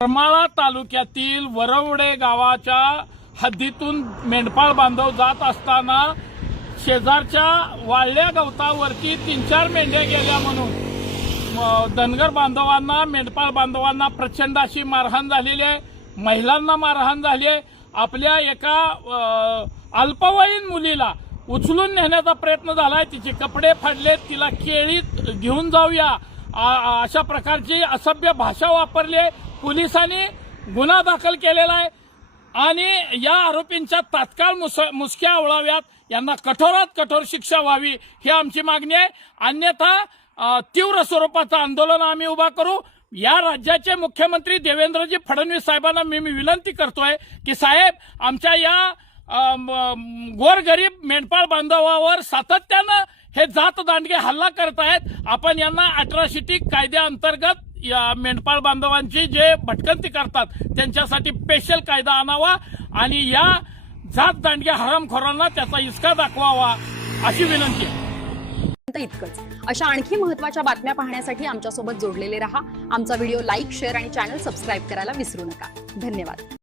करमाळा तालुक्यातील वरवडे गावाच्या हद्दीतून मेंढपाळ बांधव जात असताना शेजारच्या वाळल्या गवतावरती 3-4 मेंढ्या गेल्या म्हणून धनगर बांधवांना, मेंढपाळ बांधवांना प्रचंड अशी मारहाण झालेली आहे। महिलांना मारहाण झाली आहे। आपल्या एका अल्पवयीन मुलीला उचलून नेण्याचा प्रयत्न झालाय। तिचे कपडे फाडलेत, तिला केळीत घेऊन जाऊया अशा प्रकारची असभ्य भाषा वापरली आहे। पोलिसांनी गुन्हा दाखल केलेला आहे आणि या आरोपींच्या तात्काळ मुसक्या आवळाव्यात, यांना कठोरात कठोर शिक्षा व्हावी ही आमची मागणी आहे। अन्यथा तीव्र स्वरूपाचं आंदोलन आम्ही उभा करू। या राज्याचे मुख्यमंत्री देवेंद्रजी फडणवीस साहेबांना मी विनंती करतोय की साहेब, आमच्या या गोरगरीब मेंढपाळ बांधवावर सातत्यानं हे जात दांडगे हल्ला करत आहेत। आपण यांना अट्रॉसिटी कायद्याअंतर्गत या मेंढपाळ बांधवांची जे भटकंती करतात त्यांच्यासाठी स्पेशल कायदा आणावा आणि या जात दांडगे हरामखोरांना त्याचा इचका दाखवावा अशी विनंती आहे। इतकंच। अशा आणखी महत्त्वाच्या बातम्या पाहण्यासाठी आमच्यासोबत जोडलेले रहा। आमचा व्हिडिओ लाईक, शेअर आणि चॅनल सबस्क्राईब करायला विसरू नका। धन्यवाद।